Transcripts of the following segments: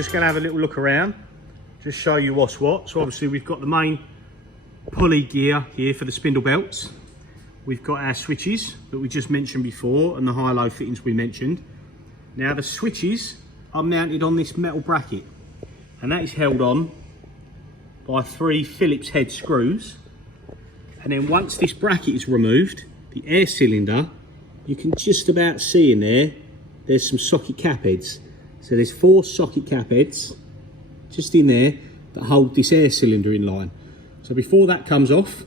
just going to have a little look around, just show you what's what. So obviously we've got the main pulley gear here for the spindle belts. We've got our switches that we just mentioned before and the high-low fittings we mentioned. Now the switches are mounted on this metal bracket, and that is held on by 3 Phillips head screws. And then once this bracket is removed, the air cylinder, you can just about see in there, there's some socket cap heads. So there's 4 socket cap heads just in there that hold this air cylinder in line. So before that comes off,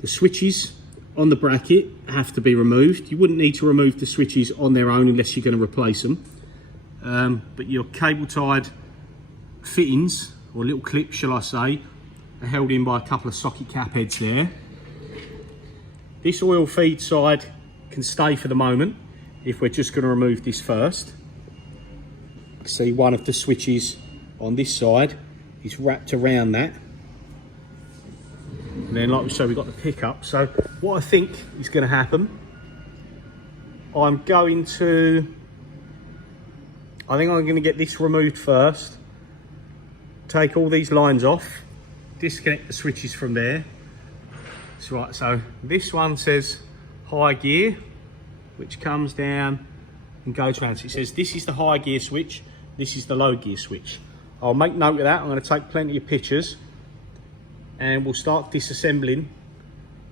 the switches on the bracket have to be removed. You wouldn't need to remove the switches on their own unless you're going to replace them. But your cable tied fittings, or little clips shall I say, are held in by a couple of socket cap heads there. This oil feed side can stay for the moment if we're just going to remove this first. See, one of the switches on this side is wrapped around that. And then like we said, we've got the pickup. So what I think is going to happen, I think I'm going to get this removed first, take all these lines off, disconnect the switches from there. That's right, so this one says high gear, which comes down and goes around. So it says this is the high gear switch, this is the low gear switch. I'll make note of that. I'm going to take plenty of pictures and we'll start disassembling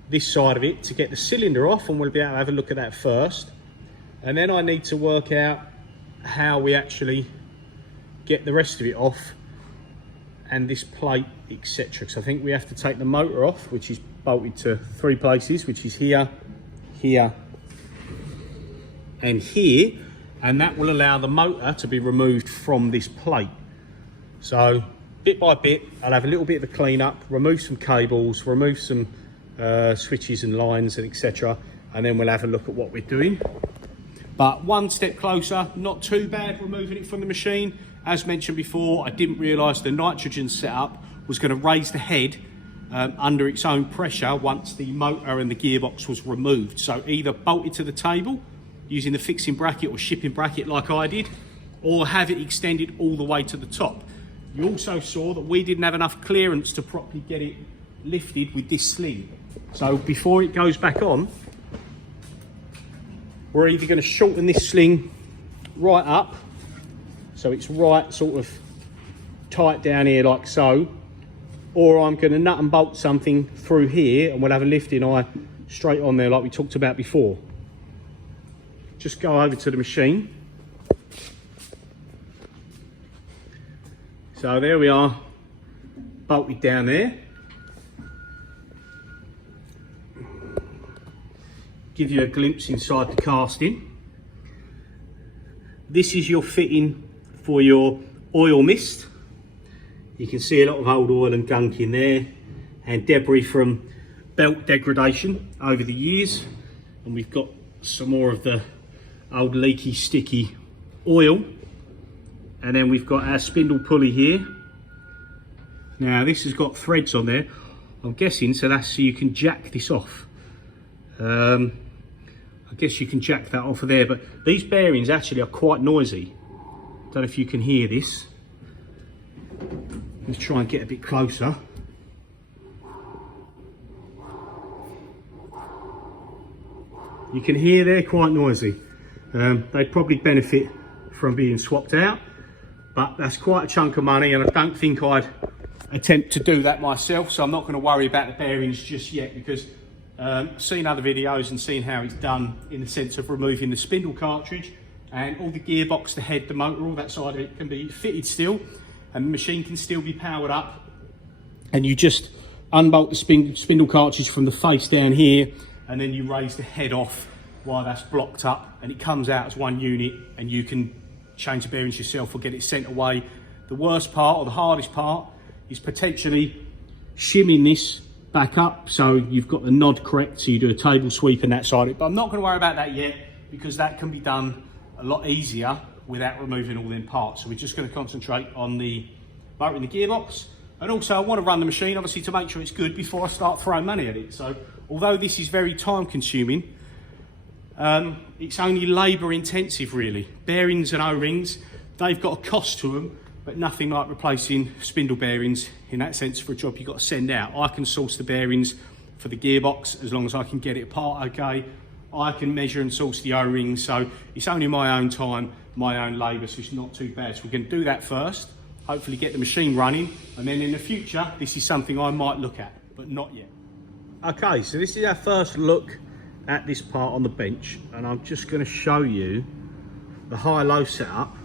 this side of it to get the cylinder off, and we'll be able to have a look at that first. And then I need to work out how we actually get the rest of it off and this plate, etc. So I think we have to take the motor off, which is bolted to 3 places, which is here, here and here, and that will allow the motor to be removed from this plate. So bit by bit, I'll have a little bit of a clean up, remove some cables, remove some switches and lines and etc, and then we'll have a look at what we're doing. But one step closer, not too bad removing it from the machine. As mentioned before, I didn't realise the nitrogen setup was going to raise the head under its own pressure once the motor and the gearbox was removed. So either bolt it to the table using the fixing bracket or shipping bracket like I did, or have it extended all the way to the top. You also saw that we didn't have enough clearance to properly get it lifted with this sling. So before it goes back on, we're either going to shorten this sling right up, so it's right sort of tight down here like so, or I'm going to nut and bolt something through here and we'll have a lifting eye straight on there like we talked about before. Just go over to the machine. So there we are, bolted down there. Give you a glimpse inside the casting. This is your fitting for your oil mist. You can see a lot of old oil and gunk in there, and debris from belt degradation over the years. And we've got some more of the old leaky, sticky oil. And then we've got our spindle pulley here. Now this has got threads on there, I'm guessing, so that's so you can jack this off. I guess you can jack that off of there, but these bearings actually are quite noisy. Don't know if you can hear this. Let's try and get a bit closer. You can hear they're quite noisy. They'd probably benefit from being swapped out, but that's quite a chunk of money, and I don't think I'd attempt to do that myself, so I'm not going to worry about the bearings just yet, because seen other videos and seen how it's done in the sense of removing the spindle cartridge, and all the gearbox, the head, the motor, all that side of it can be fitted still, and the machine can still be powered up, and you just unbolt the spindle cartridge from the face down here, and then you raise the head off while that's blocked up, and it comes out as one unit, and you can change the bearings yourself or get it sent away. The worst part, or the hardest part, is potentially shimming this back up so you've got the nod correct, so you do a table sweep and that side of it. But I'm not going to worry about that yet, because that can be done a lot easier without removing all them parts. So we're just going to concentrate on the motor and the gearbox. And also I want to run the machine obviously to make sure it's good before I start throwing money at it. So although this is very time consuming, it's only labour intensive really. Bearings and O-rings, they've got a cost to them, but nothing like replacing spindle bearings in that sense for a job you've got to send out. I can source the bearings for the gearbox as long as I can get it apart okay. I can measure and source the O-rings, so it's only my own time, my own labour, so it's not too bad. So we're going to do that first, hopefully get the machine running, and then in the future, this is something I might look at, but not yet. Okay, so this is our first look at this part on the bench, and I'm just going to show you the high-low setup.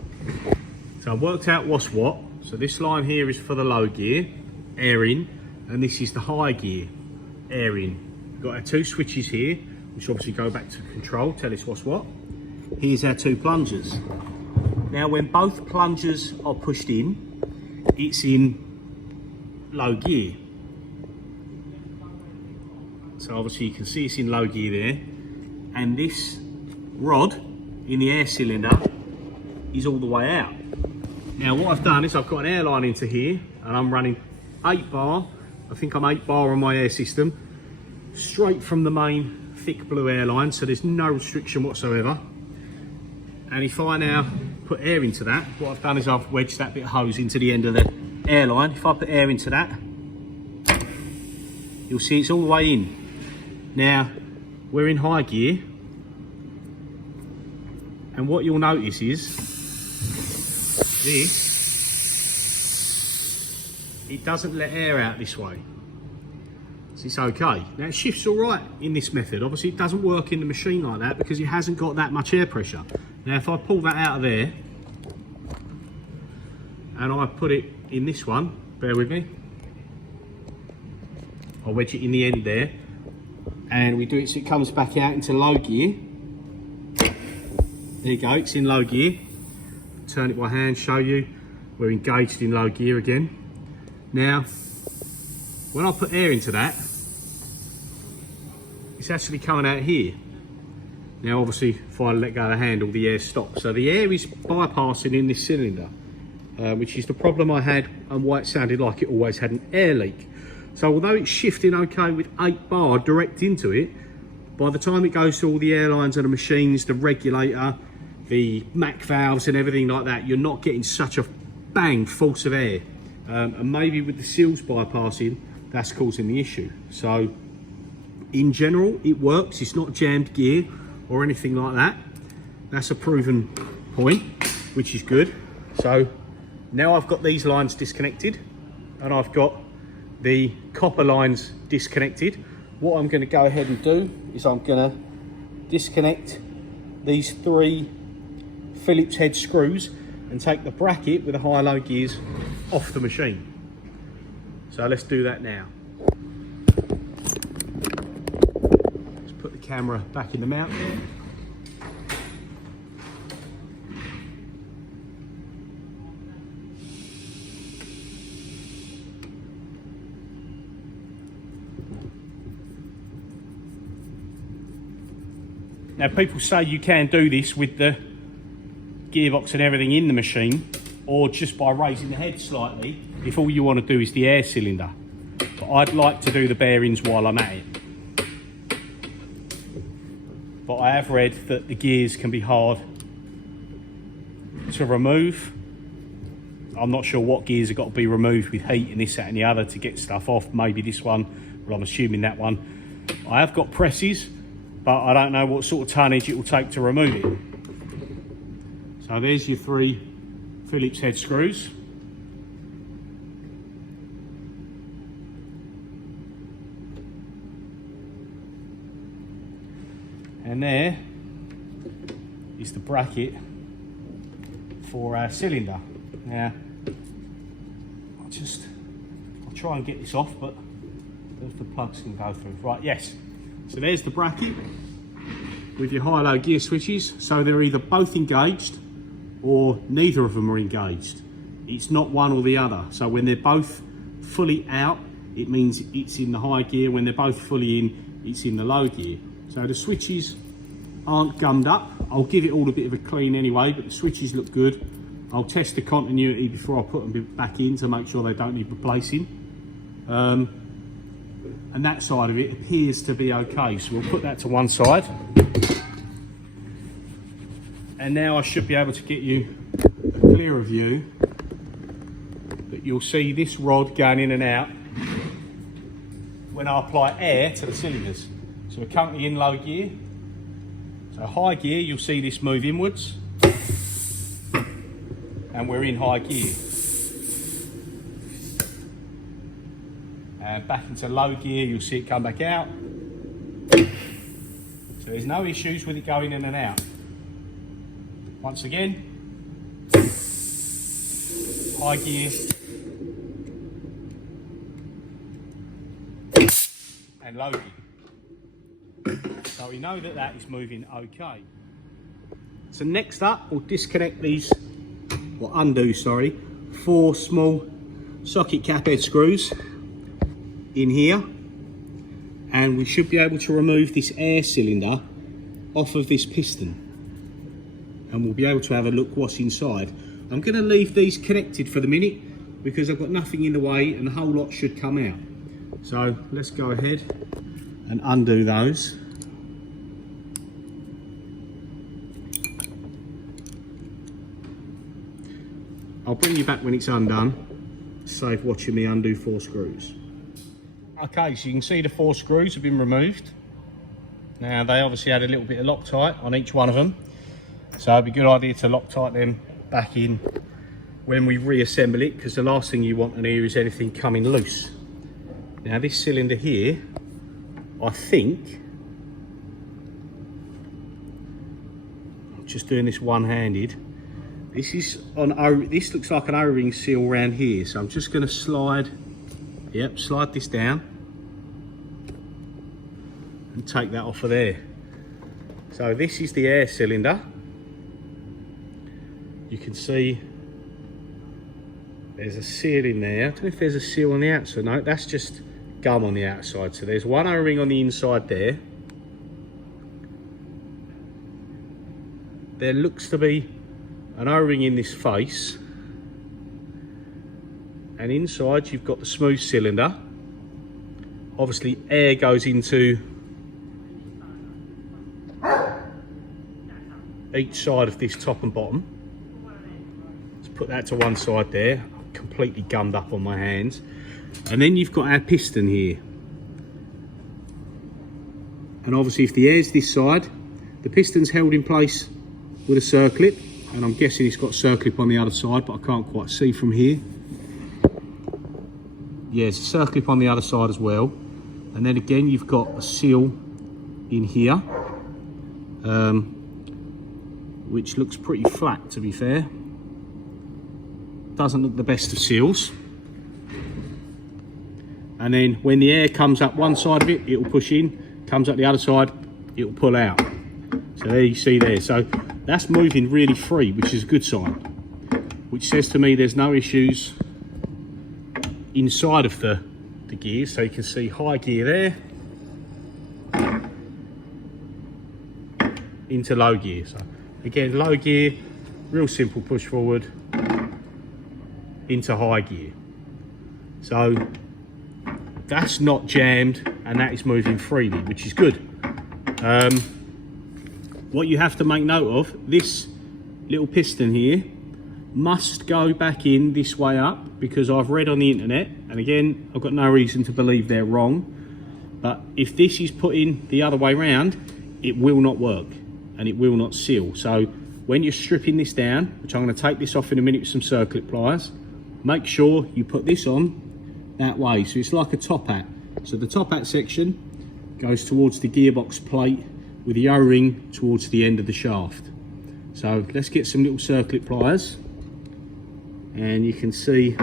So I worked out what's what. So this line here is for the low gear, air in, and this is the high gear, air in. We've got our two switches here, which obviously go back to control, tell us what's what. Here's our two plungers. Now when both plungers are pushed in, it's in low gear. So obviously you can see it's in low gear there. And this rod in the air cylinder is all the way out. Now what I've done is I've got an air line into here, and I'm running 8 bar, I think I'm 8 bar on my air system, straight from the main thick blue airline, so there's no restriction whatsoever. And if I now put air into that, what I've done is I've wedged that bit of hose into the end of the airline. If I put air into that, you'll see it's all the way in. Now we're in high gear, and what you'll notice is this, it doesn't let air out this way. It's okay. Now it shifts all right in this method. Obviously it doesn't work in the machine like that because it hasn't got that much air pressure. Now if I pull that out of there and I put it in this one, bear with me, I'll wedge it in the end there, and we do it so it comes back out into low gear. There you go, it's in low gear. Turn it by hand, show you, we're engaged in low gear again. Now when I put air into that, it's actually coming out here. Now obviously if I let go of the handle, the air stops. So the air is bypassing in this cylinder, which is the problem I had and why it sounded like it always had an air leak. So although it's shifting okay with 8 bar direct into it, by the time it goes to all the airlines and the machines, the regulator, the Mac valves and everything like that, you're not getting such a bang force of air. And maybe with the seals bypassing, that's causing the issue. So in general it works, it's not jammed gear or anything like that. That's a proven point, which is good. So now I've got these lines disconnected and I've got the copper lines disconnected. What I'm going to go ahead and do is I'm going to disconnect these 3 Phillips head screws and take the bracket with the high-low gears off the machine. So let's do that now. Let's put the camera back in the mount. Now people say you can do this with the gearbox and everything in the machine, or just by raising the head slightly if all you want to do is the air cylinder. But I'd like to do the bearings while I'm at it. But I have read that the gears can be hard to remove. I'm not sure what gears have got to be removed with heat and this, that and the other to get stuff off. Maybe this one, but I'm assuming that one. I have got presses, but I don't know what sort of tonnage it will take to remove it. So there's your 3 Phillips head screws. And there is the bracket for our cylinder. Now, I'll try and get this off, but the plugs can go through. Right, yes. So there's the bracket with your high-low gear switches. So they're either both engaged or neither of them are engaged. It's not one or the other. So when they're both fully out, it means it's in the high gear. When they're both fully in, it's in the low gear. So the switches aren't gummed up. I'll give it all a bit of a clean anyway, but the switches look good. I'll test the continuity before I put them back in to make sure they don't need replacing. And that side of it appears to be okay. So we'll put that to one side. And now I should be able to get you a clearer view you'll see this rod going in and out when I apply air to the cylinders. So we're currently in low gear. So high gear, you'll see this move inwards. And we're in high gear. And back into low gear, you'll see it come back out. So there's no issues with it going in and out. Once again, high gear. And low gear. So we know that that is moving okay. So next up, we'll disconnect these, or undo, sorry, 4 small socket cap head screws in here, and we should be able to remove this air cylinder off of this piston, and we'll be able to have a look what's inside. I'm going to leave these connected for the minute because I've got nothing in the way and the whole lot should come out. So let's go ahead and undo those. I'll bring you back when it's undone, save watching me undo 4 screws. Okay, so you can see the 4 screws have been removed. Now they obviously had a little bit of Loctite on each one of them, so it'd be a good idea to Loctite them back in when we reassemble it, because the last thing you want in here is anything coming loose. Now this cylinder here, I think, I'm just doing this one-handed. This is on this looks like an O-ring seal around here, so I'm just going to slide this down and take that off of there. So this is the air cylinder. You can see there's a seal in there. I don't know if there's a seal on the outside. No, that's just gum on the outside. So there's one O-ring on the inside there. There looks to be an O-ring in this face, and inside you've got the smooth cylinder. Obviously air goes into each side of this top and bottom. Let's put that to one side there. I'm completely gummed up on my hands. And then you've got our piston here, and obviously if the air's this side, the piston's held in place with a circlip, and I'm guessing it's got circlip on the other side, but I can't quite see from here. Yeah, it's a circlip on the other side as well. And then again, you've got a seal in here, which looks pretty flat, to be fair. Doesn't look the best of seals. And then when the air comes up one side of it, it'll push in, comes up the other side, it'll pull out. So there you see there. So that's moving really free, which is a good sign, which says to me there's no issues inside of the gears. So you can see high gear there into low gear. So again, low gear, real simple push forward into high gear. So that's not jammed and that is moving freely, which is good. What you have to make note of, this little piston here must go back in this way up, because I've read on the internet, and again, I've got no reason to believe they're wrong, but if this is put in the other way round, it will not work and it will not seal. So when you're stripping this down, which I'm going to take this off in a minute with some circlip pliers, make sure you put this on that way. So it's like a top hat. So the top hat section goes towards the gearbox plate with the O-ring towards the end of the shaft. So let's get some little circlip pliers, and you can see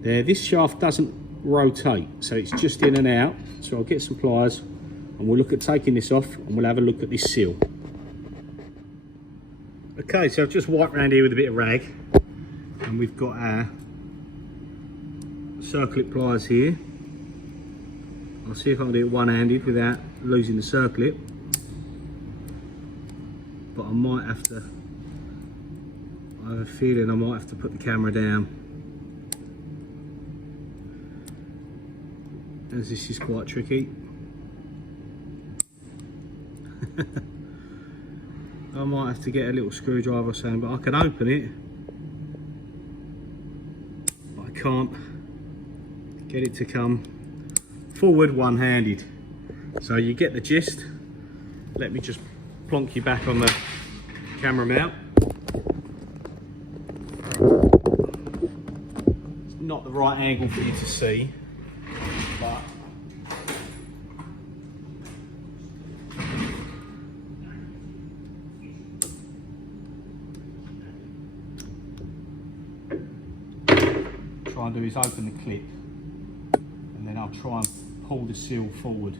there, this shaft doesn't rotate, so it's just in and out. So I'll get some pliers and we'll look at taking this off, and we'll have a look at this seal. Okay, so I've just wiped around here with a bit of rag, and we've got our circlip pliers here. I'll see if I can do it one-handed without losing the circlip, but I might have to, I have a feeling I might have to put the camera down, as this is quite tricky. I might have to get a little screwdriver or something, but I can open it. can't get it to come forward one-handed. So you get the gist. Let me just plonk you back on the camera mount. It's not the right angle for you to see, but try and do is open the clip, and then I'll try and pull the seal forward.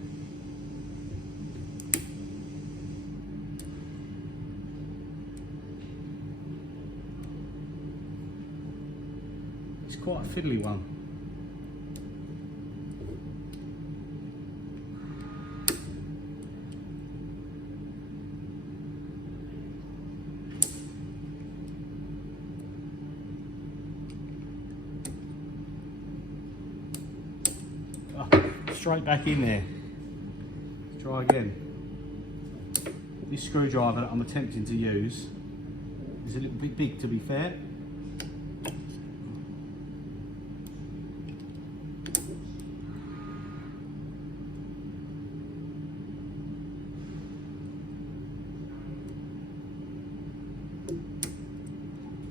It's quite a fiddly one. Straight back in there. Let's try again. This screwdriver that I'm attempting to use is a little bit big, to be fair.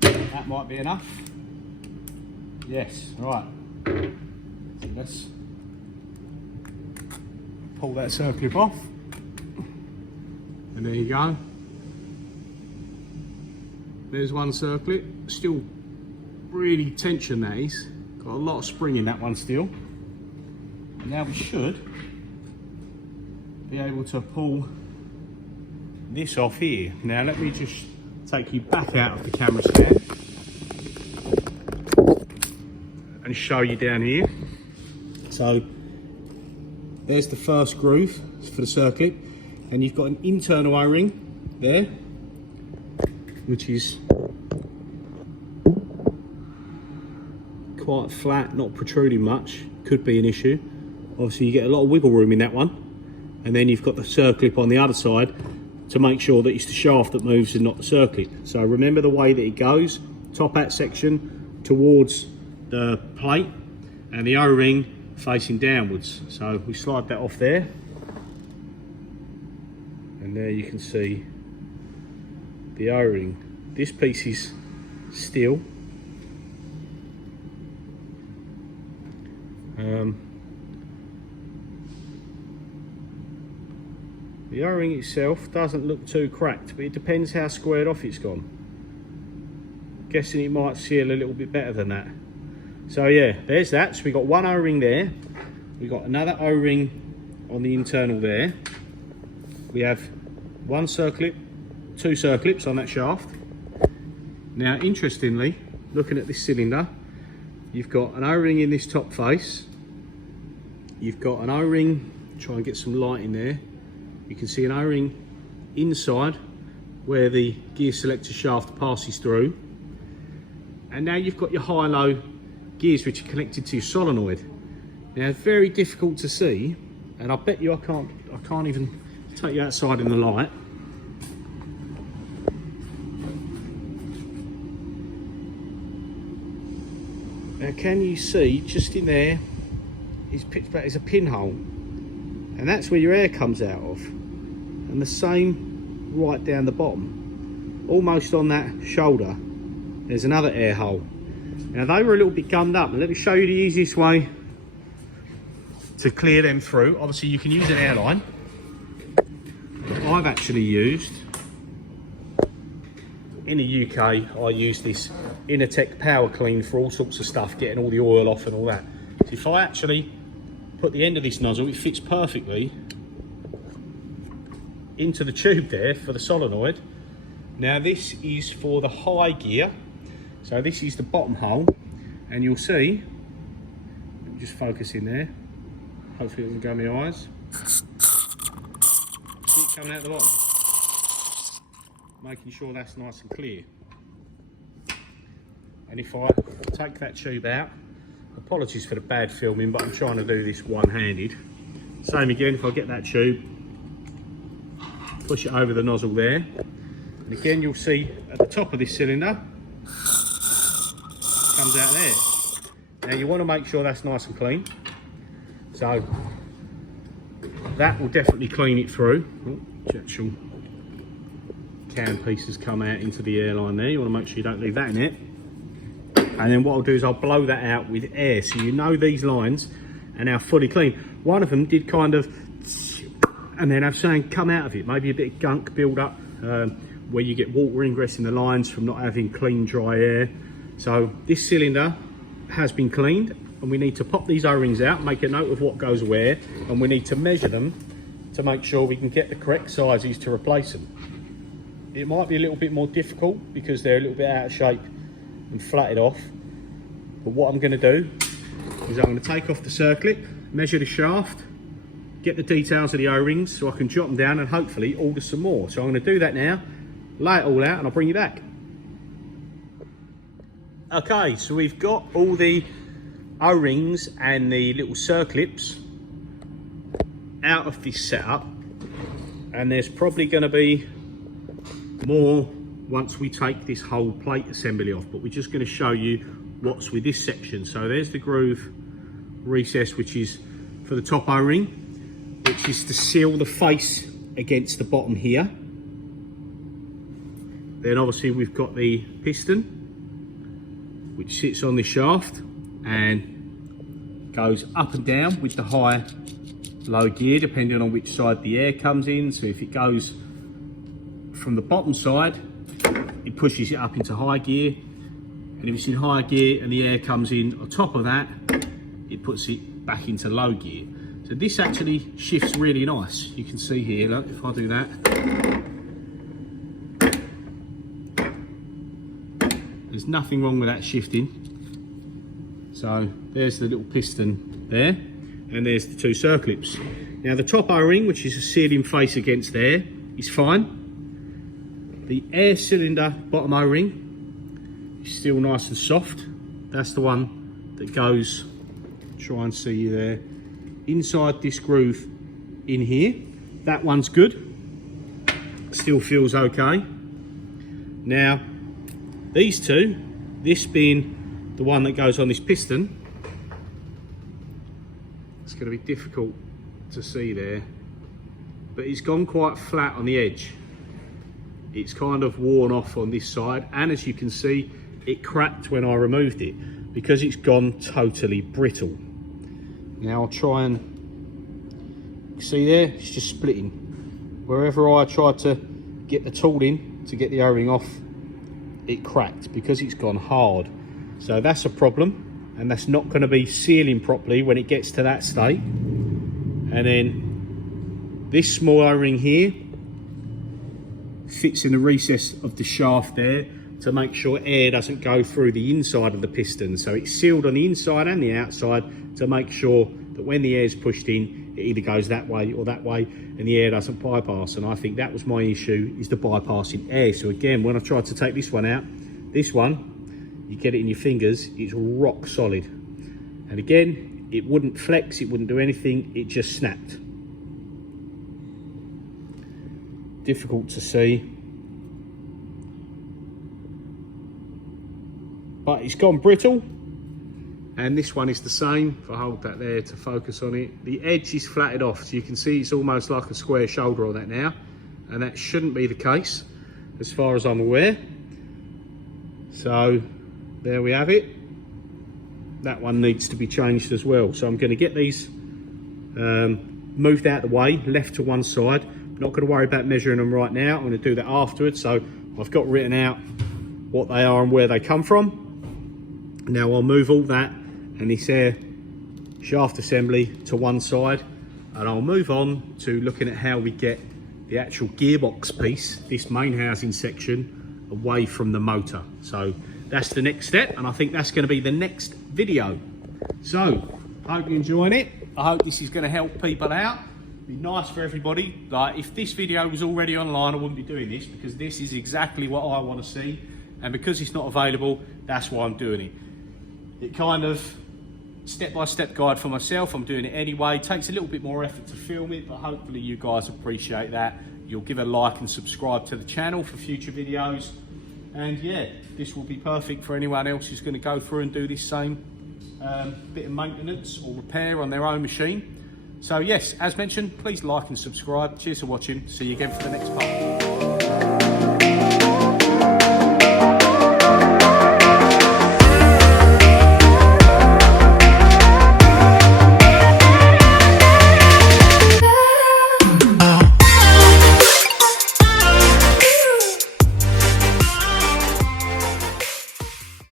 That might be enough. Yes, right. So let's pull that circlip off, and there you go. There's one circlip. Still really tension, that is. Got a lot of spring in that one still. Now we should be able to pull this off here. Now let me just take you back out of the camera stand and show you down here. So there's the first groove for the circuit, and you've got an internal O-ring there, which is quite flat, not protruding much. Could be an issue. Obviously you get a lot of wiggle room in that one, and then you've got the circlip on the other side to make sure that it's the shaft that moves and not the circlip. So remember the way that it goes: top hat section towards the plate and the O-ring facing downwards. So we slide that off there, and there you can see the O-ring. This piece is steel. The O-ring itself doesn't look too cracked, but it depends how squared off it's gone. Guessing it might seal a little bit better than that. So yeah, there's that. So we got one O-ring there. We got another O-ring on the internal there. We have one circlip, two circlips on that shaft. Now, interestingly, looking at this cylinder, you've got an O-ring in this top face. You've got an O-ring, try and get some light in there. You can see an O-ring inside where the gear selector shaft passes through. And now you've got your high-low gears which are connected to your solenoid. Now, it's very difficult to see, and I bet you I can't even take you outside in the light. Now, can you see just in there is pitch black, is a pinhole, and that's where your air comes out of, and the same right down the bottom, almost on that shoulder, there's another air hole. Now they were a little bit gummed up, and let me show you the easiest way to clear them through. Obviously you can use an airline. I've actually used, in the UK, I use this Innertech Power Clean for all sorts of stuff, getting all the oil off and all that. So if I actually put the end of this nozzle, it fits perfectly into the tube there for the solenoid. Now this is for the high gear, so this is the bottom hole, and you'll see, let me just focus in there, hopefully it doesn't go in my eyes. See it coming out the bottom, making sure that's nice and clear. And if I take that tube out, apologies for the bad filming, but I'm trying to do this one-handed. Same again, if I get that tube, push it over the nozzle there, and again you'll see at the top of this cylinder, comes out there. Now you want to make sure that's nice and clean. So that will definitely clean it through. Oh, actual can pieces come out into the airline there. You want to make sure you don't leave that in it. And then what I'll do is I'll blow that out with air, so you know these lines are now fully clean. One of them did kind of, and then have something come out of it, maybe a bit of gunk build up, where you get water ingress in the lines from not having clean dry air. So this cylinder has been cleaned, and we need to pop these O-rings out, make a note of what goes where, and we need to measure them to make sure we can get the correct sizes to replace them. It might be a little bit more difficult because they're a little bit out of shape and flatted off, but what I'm going to do is I'm going to take off the circlip, measure the shaft, get the details of the O-rings so I can jot them down and hopefully order some more. So I'm going to do that now, lay it all out, and I'll bring you back. Okay, so we've got all the O-rings and the little circlips out of this setup, and there's probably going to be more once we take this whole plate assembly off, but we're just going to show you what's with this section. So there's the groove recess, which is for the top O-ring, which is to seal the face against the bottom here. Then obviously we've got the piston, which sits on the shaft and goes up and down with the high low gear depending on which side the air comes in. So if it goes from the bottom side, it pushes it up into high gear, and if it's in high gear and the air comes in on top of that, it puts it back into low gear. So this actually shifts really nice. You can see here, look, if I do that, there's nothing wrong with that shifting. So there's the little piston there, and there's the two circlips. Now the top O-ring, which is a sealing face against there, is fine. The air cylinder bottom O-ring is still nice and soft. That's the one that goes, try and see you there, inside this groove in here. That one's good, still feels okay. Now these two, this being the one that goes on this piston, it's going to be difficult to see there, but it's gone quite flat on the edge. It's kind of worn off on this side, and as you can see, it cracked when I removed it because it's gone totally brittle. Now I'll try and see there, it's just splitting. Wherever I tried to get the tool in to get the O-ring off, it cracked because it's gone hard. So that's a problem, and that's not going to be sealing properly when it gets to that state. And then this small O-ring here fits in the recess of the shaft there to make sure air doesn't go through the inside of the piston. So it's sealed on the inside and the outside to make sure that when the air's pushed in, it either goes that way or that way and the air doesn't bypass. And I think that was my issue, is the bypassing air. So again, when I tried to take this one out, this one, you get it in your fingers, it's rock solid. And again, it wouldn't flex, it wouldn't do anything, it just snapped. Difficult to see, but it's gone brittle, and this one is the same. If I hold that there to focus on it, the edge is flatted off, so you can see it's almost like a square shoulder on that now, and that shouldn't be the case as far as I'm aware. So there we have it. That one needs to be changed as well. So I'm going to get these moved out of the way, left to one side. Not going to worry about measuring them right now. I'm going to do that afterwards. So I've got written out what they are and where they come from. Now I'll move all that and this air shaft assembly to one side, and I'll move on to looking at how we get the actual gearbox piece, this main housing section, away from the motor. So that's the next step, and I think that's going to be the next video. So I hope you're enjoying it. I hope this is going to help people out. Be nice for everybody. Like, if this video was already online, I wouldn't be doing this, because this is exactly what I want to see, and because it's not available, that's why I'm doing it. It kind of step-by-step guide for myself. I'm doing it anyway. It takes a little bit more effort to film it, but hopefully you guys appreciate that. You'll give a like and subscribe to the channel for future videos, and yeah, this will be perfect for anyone else who's going to go through and do this same bit of maintenance or repair on their own machine. So yes, as mentioned, please like and subscribe. Cheers for watching. See you again for the next part.